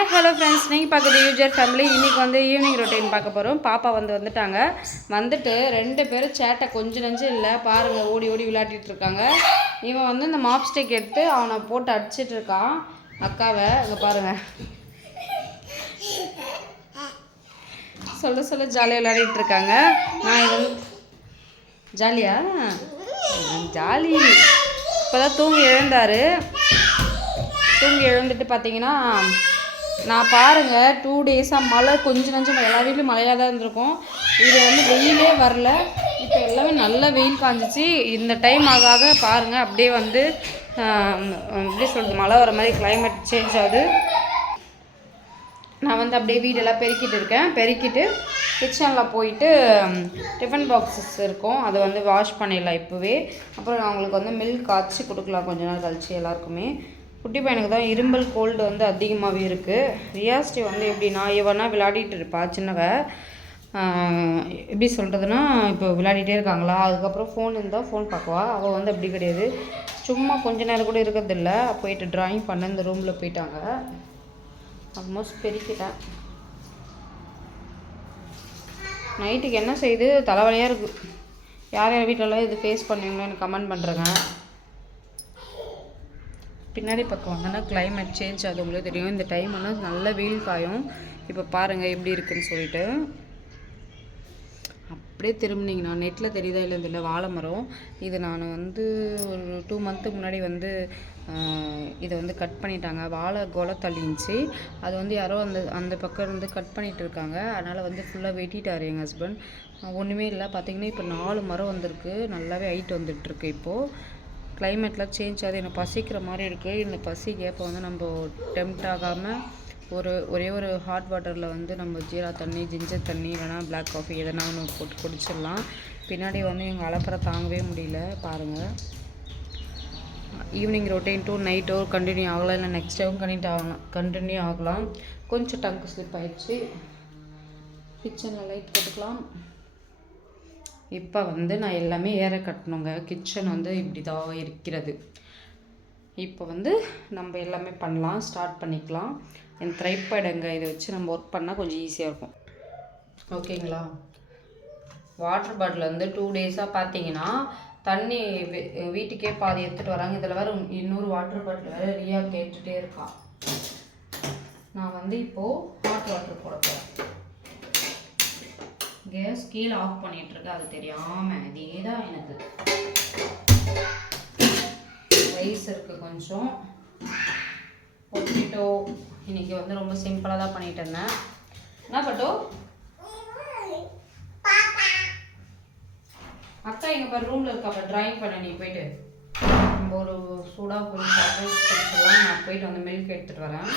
Hi hello friends, நீங்கள் பார்க்குறது user family. இன்றைக்கி வந்து ஈவினிங் ரொட்டீன் பார்க்க போகிறோம். பாப்பா வந்துட்டாங்க. வந்துட்டு 2 பேரும் சேட்டை கொஞ்சம் நஞ்சம் இல்லை. பாருங்கள், ஓடி ஓடி விளையாடிட்டு இருக்காங்க. இவன் வந்து இந்த மாப் ஸ்டிக் எடுத்து அவனை போட்டு அடிச்சிட்டு இருக்கான் அக்காவை. இங்கே பாருங்கள், சொல்ல ஜாலியாக விளையாடிட்டு இருக்காங்க. நான் இது வந்து ஜாலியா ஜாலி. இப்போ தான் தூங்கி எழுந்துட்டு பார்த்தீங்கன்னா, நான் பாருங்கள் 2 டேஸாக மழை கொஞ்சம் நஞ்சம் எல்லா வீட்லையும் மழையாக தான் இருந்திருக்கும். இது வந்து வெயிலே வரல. இப்போ எல்லாமே நல்ல வெயில் காஞ்சிச்சு. இந்த டைம் ஆக பாருங்கள் அப்படியே வந்து எப்படி சொல்கிறது, மழை வர மாதிரி கிளைமேட் சேஞ்ச் ஆகுது. நான் வந்து அப்படியே வீடெல்லாம் பெருக்கிட்டு இருக்கேன். பெருக்கிட்டு கிச்சனில் போயிட்டு டிஃபன் பாக்ஸஸ் இருக்கும், அதை வந்து வாஷ் பண்ணிடலாம் இப்போவே. அப்புறம் அவங்களுக்கு வந்து மில்க் காய்ச்சி கொடுக்கலாம் கொஞ்ச நேரம் கழிச்சு எல்லாருக்குமே. குட்டி பையனுக்கு தான் இரும்பல் கோல்டு வந்து அதிகமாகவே இருக்குது. ரியாஸ்டி வந்து எப்படின்னா, இவனா விளையாடிட்டு இருப்பா சின்னவ. எப்படி சொல்கிறதுனா, இப்போ விளையாடிட்டே இருக்காங்களா, அதுக்கப்புறம் ஃபோன் இருந்தால் ஃபோன் பார்க்குவா. அவள் வந்து அப்படி கிடையாது, சும்மா கொஞ்ச நேரம் கூட இருக்கிறதில்ல. போயிட்டு ட்ராயிங் பண்ண இந்த ரூமில் போயிட்டாங்க. ஆல்மோஸ்ட் பெருக்கிட்டேன். நைட்டுக்கு என்ன செய்யுது தலைவலியாக இருக்குது. யார் யார் வீட்டிலலாம் இது ஃபேஸ் பண்ணுவீங்களோ எனக்கு கமெண்ட் பண்ணுறேங்க. பின்னாடி பக்கம் வந்தோன்னா கிளைமேட் சேஞ்ச் ஆகுது, உங்களுக்கு தெரியும். இந்த டைம் ஆனால் நல்ல வெயில் காயும். இப்போ பாருங்கள் எப்படி இருக்குதுன்னு சொல்லிட்டு. அப்படியே திரும்பினீங்கன்னா நெட்டில் தெரியுதா இல்லை இதில் வாழை மரம். இது நான் வந்து ஒரு 2 மந்த்துக்கு முன்னாடி வந்து இதை வந்து கட் பண்ணிட்டாங்க. வாழை கொலை தள்ளிச்சு. அது வந்து யாரோ அந்த பக்கம் வந்து கட் பண்ணிகிட்டு இருக்காங்க. அதனால் வந்து ஃபுல்லாக வெட்டிட்டார் எங்கள் ஹஸ்பண்ட். ஒன்றுமே இல்லை. பார்த்திங்கன்னா இப்போ 4 மரம் வந்திருக்கு. நல்லாவே ஹைட் வந்துட்டுருக்கு. இப்போது கிளைமேட்லாம் சேஞ்ச் ஆகுது. எனக்கு பசிக்கிற மாதிரி இருக்குது. இந்த பசிக்கு ஏப்போ வந்து நம்ம டெம்ப்ட் ஆகாமல் ஒரே ஒரு ஹாட் வாட்டரில் வந்து நம்ம ஜீரா தண்ணி, ஜிஞ்சர் தண்ணி, இல்லைனா பிளாக் காஃபி எதனா ஒன்று போட்டு குடிச்சிடலாம். பின்னாடி வந்து எங்கள் அலப்பறை தாங்கவே முடியல. பாருங்கள், ஈவினிங் ரொட்டீன் டூ நைட்டோ கண்டினியூ ஆகலாம், இல்லை நெக்ஸ்ட் டைம் கண்டினியூ ஆகலாம். கொஞ்சம் டங்கு ஸ்லிப் ஆகிடுச்சு. கிச்சனில் லைட் போட்டுக்கலாம். இப்போ வந்து நான் எல்லாமே ஏற கட்டணுங்க. கிச்சன் வந்து இப்படி தான் இருக்கிறது. இப்போ வந்து நம்ம எல்லாமே பண்ணலாம், ஸ்டார்ட் பண்ணிக்கலாம். என் ட்ரைபேடுங்க, இதை வச்சு நம்ம ஒர்க் பண்ணால் கொஞ்சம் ஈஸியாக இருக்கும். ஓகேங்களா? வாட்டர் பாட்டில் வந்து 2 டேஸாக பார்த்தீங்கன்னா தண்ணி வீட்டுக்கே பாதி எடுத்துகிட்டு வராங்க. இதில் வேறு இன்னொரு வாட்டர் பாட்டில் வேறு ரியா கேட்டுகிட்டே இருக்கா. நான் வந்து இப்போது ஹாட் வாட்டர் போட போகிறேன். கேஸ் கீழே ஆஃப் பண்ணிகிட்ருக்கு, அது தெரியாமல். இதே தான் எனக்கு. ரைஸ் இருக்குது கொஞ்சம். பொட்டேட்டோ இன்றைக்கி வந்து ரொம்ப சிம்பிளாக தான் பண்ணிகிட்டு இருந்தேன். என்ன பட்டோ அக்கா எங்கள் பேர் ரூமில் இருக்கா. அப்போ ட்ராயிங் பண்ண நீ போயிட்டு நம்ம ஒரு சூடாக போய் குடிச்சிடலாம். நான் போயிட்டு வந்து மில்க் எடுத்துகிட்டு வரேன்.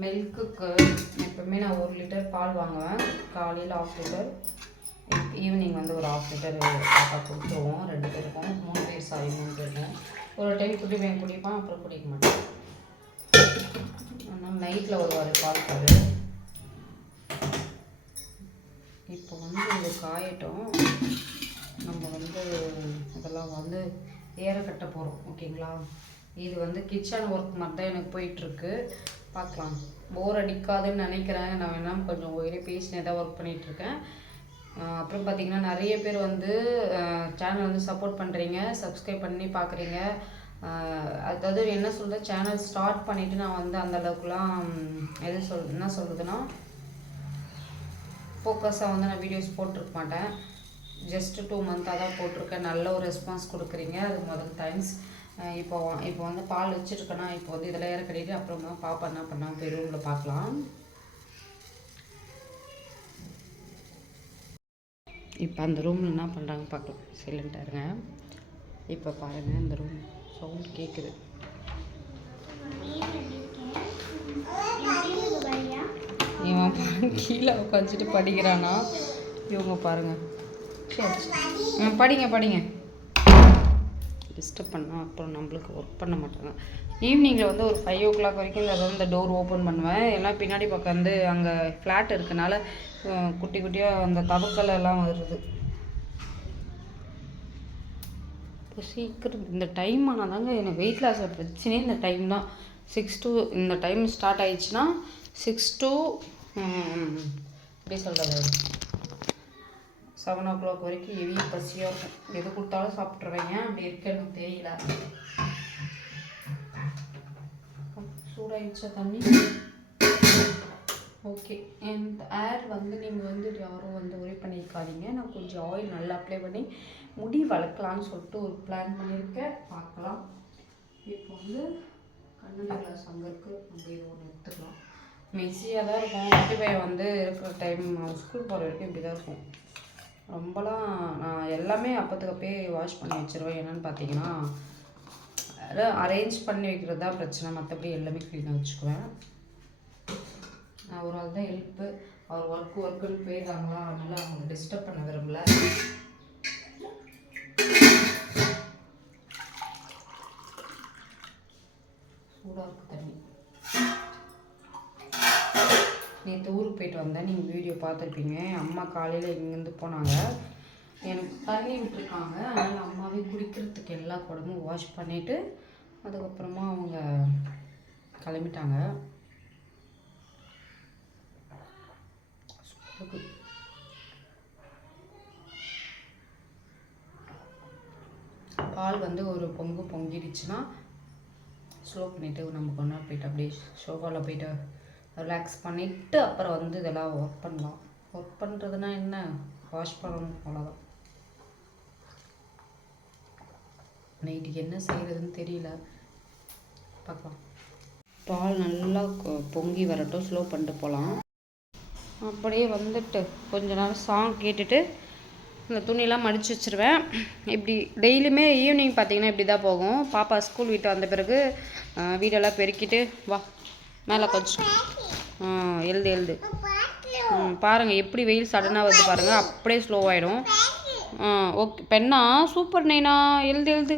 மில்க்குக்கு எப்போவுமே நான் 1 லிட்டர் பால் வாங்குவேன். காலையில் 1/2 லிட்டர், ஈவினிங் வந்து ஒரு 1/2 லிட்டர் பாப்பா கொடுத்துருவோம். 2 பேருக்கும் 3 பேருக்கும். ஒரு டைம் குட்டி பையன் குடிப்பான், அப்புறம் குடிக்க மாட்டேன். ஆனால் நைட்டில் வருவார் பால் காரு. இப்போ வந்து இது காயட்டும். நம்ம வந்து இதெல்லாம் வந்து ஏற கட்ட போகிறோம். ஓகேங்களா? இது வந்து கிச்சன் ஒர்க் மாதிரி தான் எனக்கு போயிட்டுருக்கு. பார்க்கலாம், போர் அடிக்காதுன்னு நினைக்கிறேன். நான் வேணால் கொஞ்சம் ஒரே பேசினே தான் ஒர்க் பண்ணிகிட்ருக்கேன். அப்புறம் பார்த்திங்கன்னா நிறைய பேர் வந்து சேனல் வந்து சப்போர்ட் பண்ணுறீங்க, சப்ஸ்கிரைப் பண்ணி பார்க்குறீங்க. அதாவது என்ன சொல்கிறது, சேனல் ஸ்டார்ட் பண்ணிவிட்டு நான் வந்து அந்தளவுக்குலாம் என்ன சொல்கிறதுனா ஃபோக்கஸாக வந்து நான் வீடியோஸ் போட்டிருக்க மாட்டேன். ஜஸ்ட்டு 2 மந்த்தாக தான் போட்டிருக்கேன். நல்ல ஒரு ரெஸ்பான்ஸ் கொடுக்குறீங்க, அதுக்கு முதல் தேங்க்ஸ். இப்போ வந்து பால் வச்சுருக்கேன்னா இப்போ வந்து இதில் ஏற கட்டிட்டு அப்புறமா பாப்பா என்ன பண்ணால் போய் ரூமில் பார்க்கலாம். இப்போ அந்த ரூமில் என்ன பண்ணுறாங்க பார்க்கலாம். சைலண்டாக இருங்க. இப்போ பாருங்கள், இந்த ரூம் சவுண்ட் கேட்குது. இவன் கீழே உட்காந்துட்டு படிக்கிறானா. இவங்க பாருங்கள் சரி படிங்க படிங்க. டிஸ்டர்ப் பண்ணால் அப்புறம் நம்மளுக்கு ஒர்க் பண்ண மாட்டாங்க. ஈவினிங்கில் வந்து ஒரு 5 o'clock வரைக்கும் இந்த டோர் ஓப்பன் பண்ணுவேன். எல்லாம் பின்னாடி பக்கம் வந்து அங்கே ஃப்ளாட் இருக்கனால குட்டி குட்டியாக அந்த தவக்கல் எல்லாம் வருது. இப்போ சீக்கிரம் இந்த டைம் ஆனால் தாங்க எனக்கு வெயிட் லாஸ் பிரச்சனையே இந்த டைம் தான். 6 to இந்த டைம் ஸ்டார்ட் ஆயிடுச்சுன்னா 6 to எப்படி சொல்கிறது 7 o'clock வரைக்கும் ஹெவி பசியாக இருக்கும். எது கொடுத்தாலும் சாப்பிட்ருவேன். ஏன் அப்படி இருக்கு எனக்கு தெரியல. சூடாயிடுச்சா தண்ணி? ஓகே. இந்த ஏர் வந்து நீங்கள் வந்து யாரும் வந்து ஒரே பண்ணியிருக்காதீங்க. நான் கொஞ்சம் ஆயில் நல்லா அப்ளை பண்ணி முடி வளர்க்கலான்னு சொல்லிட்டு ஒரு பிளான் பண்ணியிருக்கேன். பார்க்கலாம். இப்போ வந்து கண்ணாடி கிளாஸ் அங்கே இருக்குது. நம்ம இது ஒன்று எடுத்துக்கலாம். மெஸ்ஸியாக தான் இருக்கும். குட்டி பையன் வந்து இருக்கிற டைம் ஸ்கூல் போகிற வரைக்கும் இப்படி தான் இருக்கும். ரொம்பலாம் நான் எல்லாமே அப்போத்துக்கப்பே வாஷ் பண்ணி வச்சுருவேன். என்னென்னு பார்த்தீங்கன்னா அரேஞ்ச் பண்ணி வைக்கிறது தான் பிரச்சனை. மற்றபடி எல்லாமே க்ளீனாக வச்சுக்குவேன். நான் ஒரு ஆள் தான் ஹெல்ப்பு. அவர் ஒர்க்குன்னு போயிடுறாங்களா, அதனால் அவங்க டிஸ்டர்ப் பண்ண விரும்பல. சூடாக இருக்குது தண்ணி. நேற்று ஊருக்கு போயிட்டு வந்தேன். நீங்கள் வீடியோ பார்த்துருப்பீங்க. அம்மா காலையில் இங்கேருந்து போனாங்க. எனக்கு தண்ணி விட்டுருக்காங்க. அதனால் அம்மாவே குடிக்கிறதுக்கு எல்லா குடமும் வாஷ் பண்ணிவிட்டு அதுக்கப்புறமா அவங்க கிளம்பிட்டாங்க. பால் வந்து ஒரு பொங்கிடுச்சுன்னா ஸ்லோ பண்ணிவிட்டு நம்ம கொஞ்ச நேரம் போயிட்டு அப்படியே ஷோஃபாவில் போயிட்டு ரிலாக்ஸ் பண்ணிவிட்டு அப்புறம் வந்து இதெல்லாம் ஒர்க் பண்ணலாம். ஒர்க் பண்ணுறதுனா என்ன, வாஷ் பண்ணணும், அவ்வளோதான். நைட்டுக்கு என்ன செய்கிறதுன்னு தெரியல, பார்க்கலாம். பால் நல்லா பொங்கி வரட்டும், ஸ்லோ பண்ணிட்டு போகலாம். அப்படியே வந்துட்டு கொஞ்ச நேரம் சாங் கேட்டுட்டு இந்த துணியெல்லாம் மடித்து வச்சுருவேன். இப்படி டெய்லியுமே ஈவினிங் பார்த்திங்கன்னா இப்படி தான் போகும். பாப்பா ஸ்கூல் விட்டு வந்த பிறகு வீடெல்லாம் பெருக்கிட்டு வா மேலே கொஞ்சம் எழுது பாருங்கள் எப்படி வெயில் சடனாக வந்து பாருங்கள், அப்படியே ஸ்லோவாகிடும். ஓகே பெண்ணா, சூப்பர் நைனா, எழுது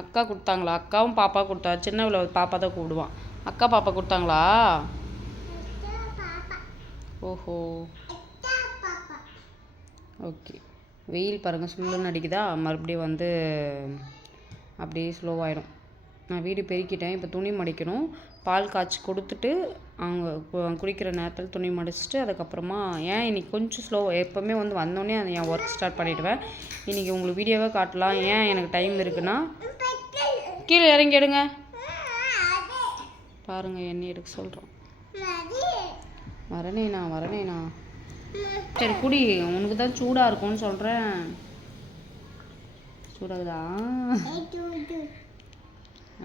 அக்கா கொடுத்தாங்களா? அக்காவும் பாப்பா கொடுத்தா. சின்ன பாப்பா தான் கூப்பிடுவான். அக்கா பாப்பா கொடுத்தாங்களா? ஓஹோ ஓகே. வெயில் பாருங்கள் சுள்ளுன்னு அடிக்குதா, மறுபடியும் வந்து அப்படியே ஸ்லோவாகிடும். நான் வீடு பெருக்கிட்டேன். இப்போ துணி மடிக்கணும். பால் காய்ச்சி கொடுத்துட்டு அவங்க குடிக்கிற நேரத்தில் துணி மடிச்சுட்டு அதுக்கப்புறமா ஏன் இன்றைக்கி கொஞ்சம் ஸ்லோ. எப்போவுமே வந்து வந்தோடனே அதை என் ஒர்க் ஸ்டார்ட் பண்ணிவிடுவேன். இன்றைக்கி உங்களுக்கு வீடியோவே காட்டலாம். ஏன் எனக்கு டைம் இருக்குன்னா கீழே இறங்கி எடுங்க பாருங்கள், என்ன எடுக்க சொல்கிறோம். வரனேண்ணா சரி குடி, உனக்கு தான் சூடாக இருக்கும்னு சொல்கிறேன். சூடாகுதா?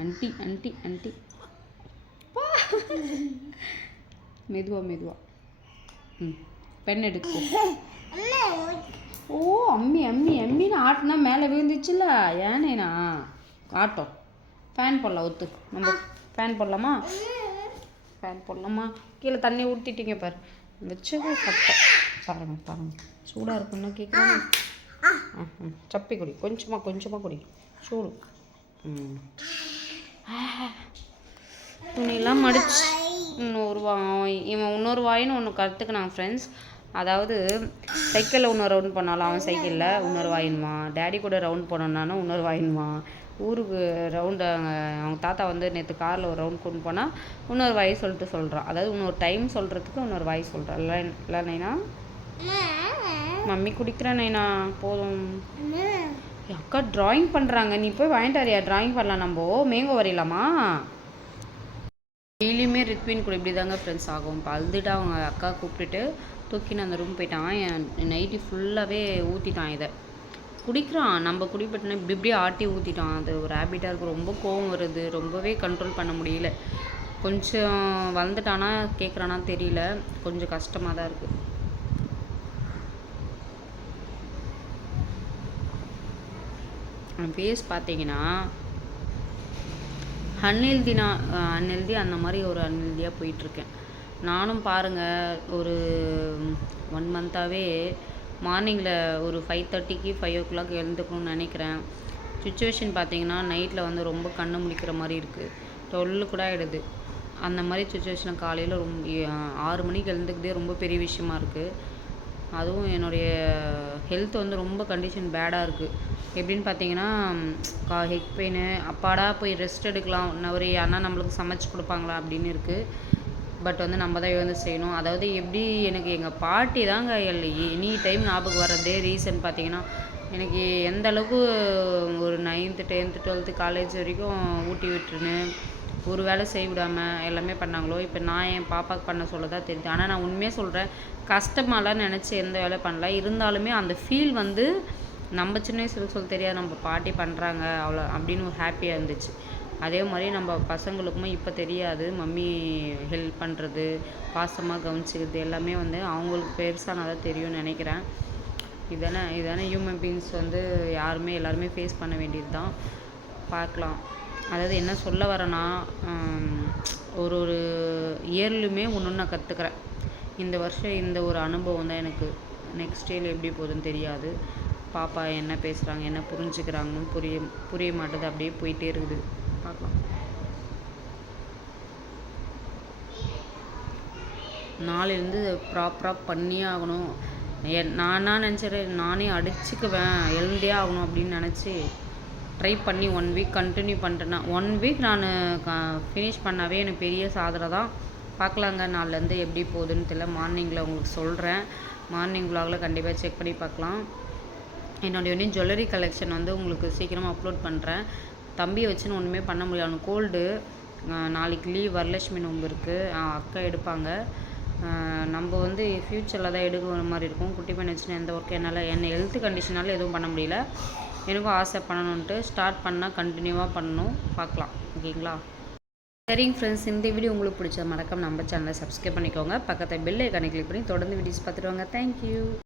ஆண்டி ஆண்டி ஆண்டி மெதுவா பென் எடுக்கும். ஓ அம்மின்னு ஆட்டினா மேலே விழுந்துச்சுல்ல, ஏனேண்ணா ஆட்டம். ஃபேன் போடலாம், ஒத்து நம்ம ஃபேன் போடலாமா? கீழே தண்ணி ஊற்றிட்டீங்க பாரு, வச்சது சட்டை பாருங்க சூடாக இருக்குன்னு கேட்குறாங்க. சப்பி குடி, கொஞ்சமாக குடி, சூடு. துணியெல்லாம் மடிச்சு இன்னொரு வாயின்னு ஒன்று கற்றுக்கினான் ஃப்ரெண்ட்ஸ். அதாவது சைக்கிளில் இன்னொரு ரவுண்ட் பண்ணாலும் அவன் சைக்கிளில் இன்னொரு வாயின்மா, டேடி கூட ரவுண்ட் போனோன்னாலும் இன்னொரு வாயின்மா, ஊருக்கு ரவுண்டு அவங்க தாத்தா வந்து நேற்று காரில் ஒரு ரவுண்ட் கொண்டு போனால் இன்னொரு வாய் சொல்கிறான். அதாவது இன்னொரு டைம் சொல்கிறதுக்கு இன்னொரு வாய் சொல்கிறான். இல்லை நைனா, மம்மி குடிக்கிறேன் நைனா போதும். அக்கா ட்ராயிங் பண்ணுறாங்க, நீ போய் வாங்கிட்டு வரியா? ட்ராயிங் பண்ணலாம், நம்ம மேங்கோ வரையலாமா? டெய்லியுமே ரித்வின் கூட இப்படி தாங்க ஃப்ரெண்ட்ஸ் ஆகும். இப்போ அழுதுட்டு அவங்க அக்கா கூப்பிட்டுட்டு தூக்கின்னு அந்த ரூம் போயிட்டான். என் நைட்டி ஃபுல்லாகவே ஊற்றிட்டான். இதை குடிக்கிறான், நம்ம குடிப்பட்டோன்னா இப்படியே ஆட்டி ஊற்றிட்டான். அது ஒரு ஹேபிட்டாக இருக்குது. ரொம்ப கோவம் வருது, ரொம்பவே கண்ட்ரோல் பண்ண முடியல. கொஞ்சம் வளர்ந்துட்டானா கேட்குறானா தெரியல, கொஞ்சம் கஷ்டமாக தான் இருக்குது. ஃபேஸ் பார்த்தீங்கன்னா அன்ஹெல்தி அந்த மாதிரி ஒரு அன்ஹெல்தியாக போயிட்டுருக்கேன். நானும் பாருங்கள் ஒரு 1 மந்த்தாகவே மார்னிங்கில் ஒரு 5:30க்கு 5 ஓ கிளாக் எழுந்துக்கணும்னு நினைக்கிறேன். சுச்சுவேஷன் பார்த்தீங்கன்னா நைட்டில் வந்து ரொம்ப கண்ணு முழிக்கிற மாதிரி இருக்குது. 12 கூட ஆகிடுது. அந்த மாதிரி சுச்சுவேஷனில் காலையில் 6 மணிக்கு எழுந்துக்கிறதே ரொம்ப பெரிய விஷயமா இருக்குது. அதுவும் என்னுடைய ஹெல்த் வந்து ரொம்ப கண்டிஷன் பேடாக இருக்குது. எப்படின்னு பார்த்தீங்கன்னா ஹெட் பெயின், அப்பாடா போய் ரெஸ்ட் எடுக்கலாம், ஒரு யாருன்னா நம்மளுக்கு சமைச்சு கொடுப்பாங்களா அப்படின்னு இருக்குது. பட் வந்து நம்ம தான் எழுந்து செய்யணும். அதாவது எப்படி எனக்கு எங்கள் பாட்டி தாங்க எனி டைம் ஞாபகம் வர்றதே. ரீசன் பார்த்தீங்கன்னா எனக்கு எந்த அளவுக்கு ஒரு 9th 10th 12th காலேஜ் வரைக்கும் ஊட்டி விட்டுருன்னு ஒரு வேலை செய்ய விடாமல் எல்லாமே பண்ணாங்களோ, இப்போ நான் என் பாப்பாவுக்கு பண்ண சொல்ல தான் தெரியுது. ஆனால் நான் உண்மையாக சொல்கிறேன், கஷ்டமாலாம் நினச்சி எந்த வேலை பண்ணல. இருந்தாலுமே அந்த ஃபீல் வந்து நம்ம சின்ன வயசுல சொல்ல தெரியாது, நம்ம பாட்டி பண்ணுறாங்க அவ்வளோ அப்படின்னு ஒரு ஹாப்பியாக இருந்துச்சு. அதே மாதிரி நம்ம பசங்களுக்குமே இப்போ தெரியாது, மம்மி ஹெல்ப் பண்ணுறது, பாசமாக கவனிச்சிக்கிறது எல்லாமே வந்து அவங்களுக்கு பெருசாக தான் தெரியும்னு நினைக்கிறேன். இதானே ஹியூமன் பீயிங்ஸ் வந்து எல்லாருமே ஃபேஸ் பண்ண வேண்டியது தான். பார்க்கலாம். அதாவது என்ன சொல்ல வரேன்னா, ஒரு ஒரு இயர்லையுமே ஒன்று நான் கற்றுக்குறேன். இந்த வருஷம் இந்த ஒரு அனுபவம் தான் எனக்கு. நெக்ஸ்ட் இயர் எப்படி போகுதுன்னு தெரியாது. பாப்பா என்ன பேசுகிறாங்க, என்ன புரிஞ்சுக்கிறாங்கன்னு புரிய மாட்டேது. அப்படியே போயிட்டே இருக்குது. பார்க்கலாம். நாளையிலேருந்து ப்ராப்பராக பண்ணியே ஆகணும். நானாக நினச்சிட்றேன், நானே அடிச்சுக்குவேன், எழுந்தே ஆகணும் அப்படின்னு நினச்சி ட்ரை பண்ணி 1 வீக் கண்டினியூ பண்ணிட்டேன்னா 1 வீக் நான் ஃபினிஷ் பண்ணாவே எனக்கு பெரிய சாதனை தான். பார்க்கலாங்க நாளிலேருந்து எப்படி போகுதுன்னு தெரியல. மார்னிங்கில் உங்களுக்கு சொல்கிறேன். மார்னிங் விலாகில் கண்டிப்பாக செக் பண்ணி பார்க்கலாம். என்னுடைய இன்னும் ஜுவல்லரி கலெக்ஷன் வந்து உங்களுக்கு சீக்கிரமாக அப்லோட் பண்ணுறேன். தம்பியை வச்சுன்னு ஒன்றுமே பண்ண முடியாது, அவனுக்கு கோல்டு. நாளைக்கு லீவ், வரலட்சுமி நோன்பு இருக்குது, அக்கா எடுப்பாங்க. நம்ம வந்து ஃப்யூச்சரில் தான் எடுக்கிற மாதிரி இருக்கும். குட்டி பையன் வச்சுன்னு எந்த ஒர்க்கு என்ன ஹெல்த் கண்டிஷனால் எதுவும் பண்ண முடியல. எனக்கும் ஆசை பண்ணணுன்ட்டு ஸ்டார்ட் பண்ணால் கண்டினியூவாக பண்ணணும். பார்க்கலாம். ஓகேங்களா? சரிங்க ஃப்ரெண்ட்ஸ், இந்த வீடியோ உங்களுக்கு பிடிச்ச மறக்காம நம்ம சேனலை சப்ஸ்கிரைப் பண்ணிக்கோங்க. பக்கத்தில் பெல் ஐக்கானை கிளிக் பண்ணி தொடர்ந்து வீடியோஸ் பார்த்துட்டு வாங்க. தேங்க்யூ.